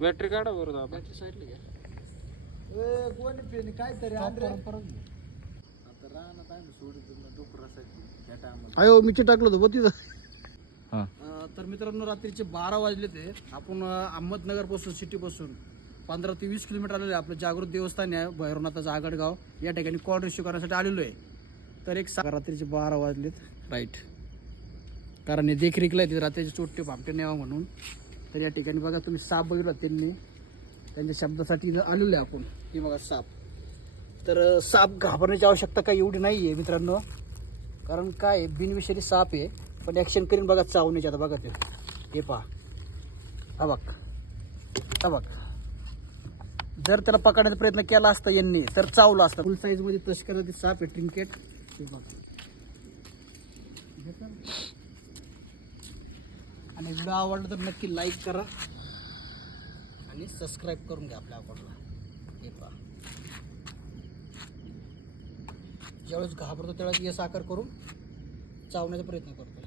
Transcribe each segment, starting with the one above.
Battery काढा बरं दादा. बॅटरी साईडला घ्या. कोणी पेन काहीतरी अयो मिठी टाकलं होतं तिथं. तर मित्रांनो रात्रीचे 12 वाजले ते. आपण अहमदनगर पासून सिटी पासून 15 ते 20 किलोमीटर आलेलो आहे. आपलं जागृत देवस्थान आहे भैरवनाथाचं आगडगाव, या ठिकाणी कॉल रिसिव्ह करण्यासाठी आलेलो आहे. तर एक रात्रीचे 12 वाजलेत राईट, कारण हे देखरेखला आहे रात्रीचे चोट्टे भामटे न्यावा म्हणून. तर या ठिकाणी बघा तुम्ही साप बघितला, त्यांनी त्यांच्या शब्दासाठी आलेलो आहे आपण. हे बघा साप. तर साप घाबरण्याची आवश्यकता काही एवढी नाही आहे मित्रांनो, कारण काय बिनविषारी साप आहे, पण ॲक्शन करीन बघा चावण्याची. आता बघा ते, हे पहा, हा बघ, हा बघ. जर त्याला पकडण्याचा प्रयत्न केला असता यांनी तर चावला असता. फुल साईजमध्ये तस्कराचे साप आहे, ट्रिंकेट. हे बघा. आणि व्हिडिओ आवडला तर नक्की लाईक करा आणि सबस्क्राईब करून घ्या आपल्या अकाउंटला. हे पहा, ज्यावेळेस घाबरतो त्यावेळेस यश आकार करून चावण्याचा प्रयत्न करतो.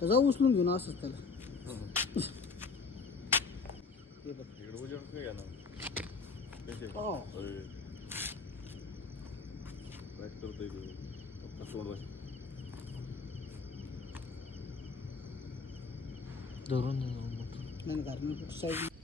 तर जाऊ उचलून घेऊन असंच त्याला. धरून नाही कारण साईड